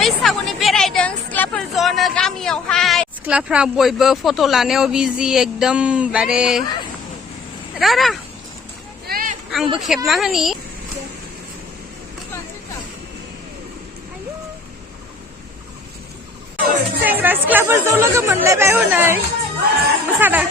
बैसागुनि बेरायदों सिख्लाफोर ज'नो गामियावहाय सिख्लाफ्रा बयबो फट' लानायाव बिजि एकदम बारे र आंबो खेबना होनि सेंग्रा सिख्लाफोर ज' लोगो मोनलायबाय हनै मोसादों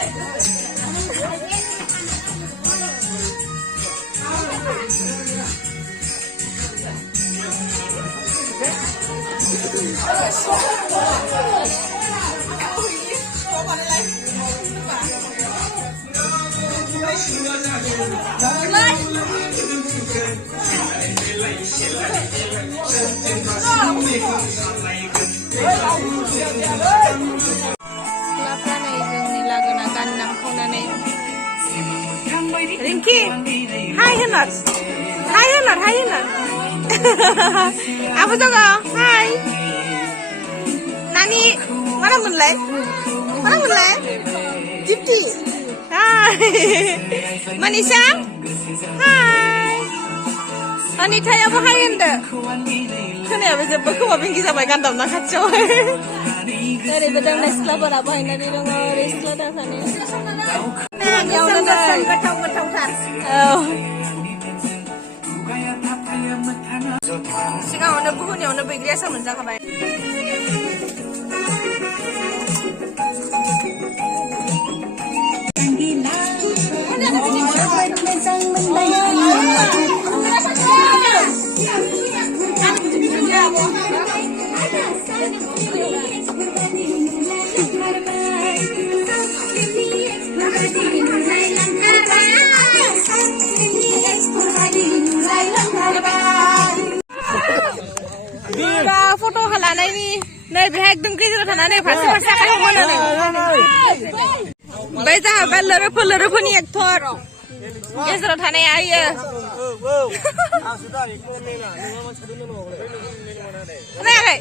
Rinky, hi Henot, hi Henot, hi Henot. Apa tuh kau? Hi. Nani, mana mulai? Mana mulai? Gifty. Hi. Manisha. Hi. Anita ya apa hi anda? Kenapa bisa berkuah pinggir sampai kandang nak kacau? Dari bedang neskla berapa ini dari orang neskla dah sana. Yang udah betul kan? Oh. Sekarang udah bukan yang udah begini sama macam apa? Foto halana ini, nih berhak dengki sudah tanah nih, pasti akan mana nih? Baik dah, beler ni aktor, ya sudah tanah ya. Nih.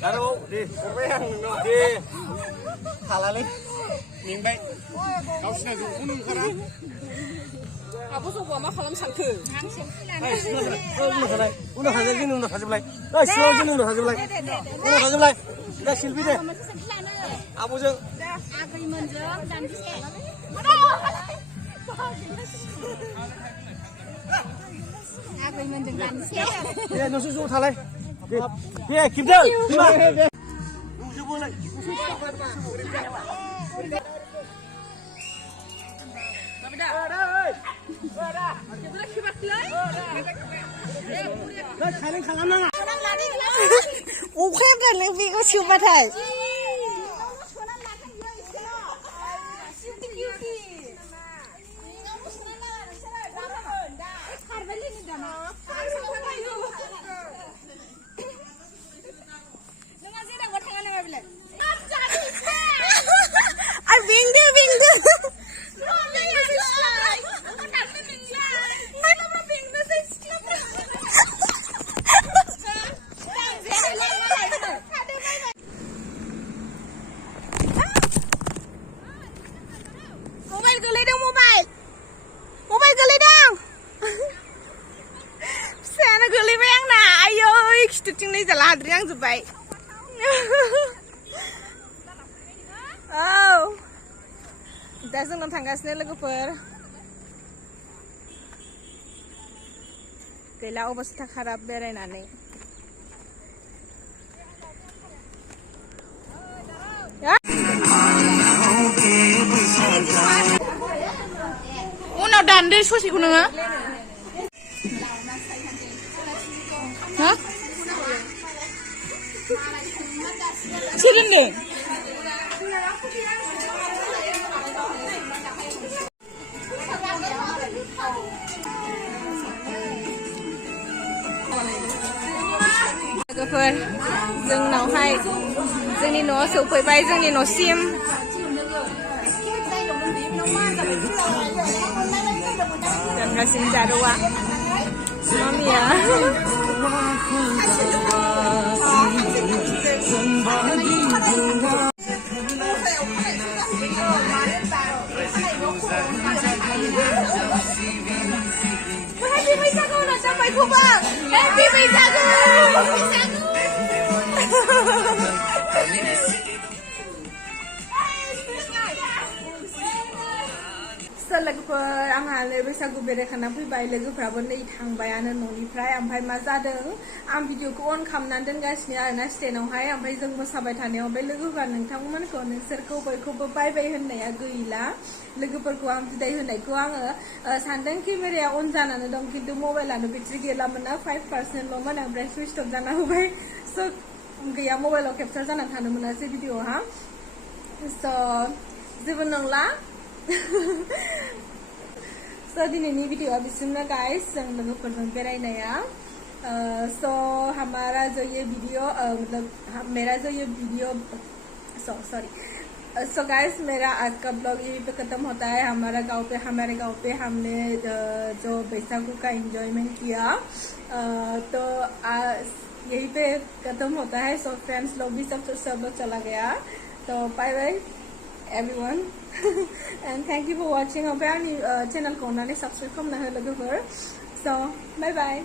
Lalu di yang di halal ni, mingbai. Kau sudah unung kerana. Apa suka mak kalam sangke? Unung hasil ni unung hasil belai. Siapa je unung hasil belai? Unung hasil belai. Dah silpi deh. Apa je? Aku menjauh dan disini. Aku menjauh dan disini. Ya, nusus tu halal. Ya, kita. Ukep dan lebih kau siapa thay? Tinggal jalan yang sebaik. Oh, dah senang tanggasnya lagu per. Kelau pasti kharap berai nane. Ya? Udah dande susi kununga. Hah? Sirinde. Logoफोर जोंनावहाय जोंनि न'आव सौफैबाय जोंनि न'सिम गानगासिनो जारुआ Mamiya Somebody बयखौबो Happy बैसागु लोगोफोर आंहा बैसागु बेरायखाना फैबाय लोगोफ्राबो नै थांबायानो न'निफ्राय ओमफ्राय मा जादों आं भिडिअखौ अन खालामनानै दोनगासिनो आरोना स्टेनावहाय ओमफ्राय जों मोसाबाय थानायाव ओमफ्राय लोगोफ्रा नोंथांमोनखौ नोंसोरखौ बयखौबो बाय बाय होननाया गैला लोगोफोरखौ आं बिदाय होनायखौ आङो सानदों केमेराया अन जानानै दं खिन्थु मबाइलानो बेटारि गैलामोन ना 5%ल'मोन ओमफ्राय सुइच अफ जाना होबाय स' गैया मबाइलाव केपचार जानानै थानो मोनासै भिडिअहा स' जेबो नंला So दिनैनि वीडियो बिसिमनो गाइस जों लोगोफोरजों बेरायनाया so हमारा जो ये वीडियो मतलब मेरा जो ये वीडियो so गाइस मेरा आज का ब्लॉग यहीं पे खत्म होता है हमारे गांव पे हमने जो बैसागु का एंजॉयमेंट किया तो यहीं पे खत्म होता है so फ्रेंड्स लोग भी सब लोग चला गया तो बाय बाय everyone and thank you for watching. Oke, channel ko na subscribe ko na logover. So bye bye.